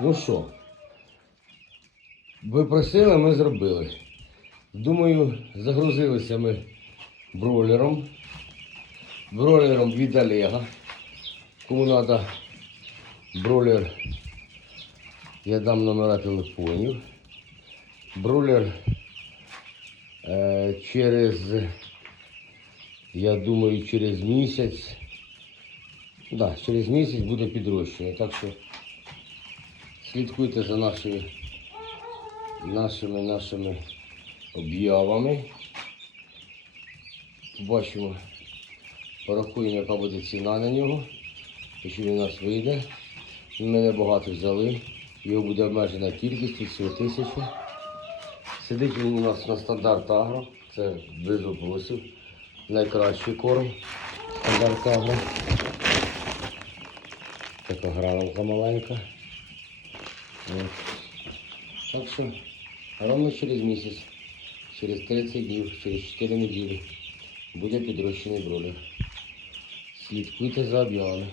Ну що, ви просили, ми зробили. Думаю, загрузилися ми бройлером. Бройлером від Олега. Кому треба бройлер, я дам номера телефонів. Бройлер е, через, я думаю, через місяць. Да, через місяць буде підрощення. Так що слідкуйте за нашими нашими нашими об'явами. Побачимо, порахуємо, яка буде ціна на нього. Якщо він у нас вийде. Ми не багато взяли. Його буде обмежена кількість всього тисячі. Сидить він у нас на стандарт агро. Це без вопросів. Найкращий корм. Стандарт агро. Така гранулка маленька. От. Так що ровно через місяць, через 30 днів, через 4 недели буде підрощений бролер. Слідкуйте за об'явами.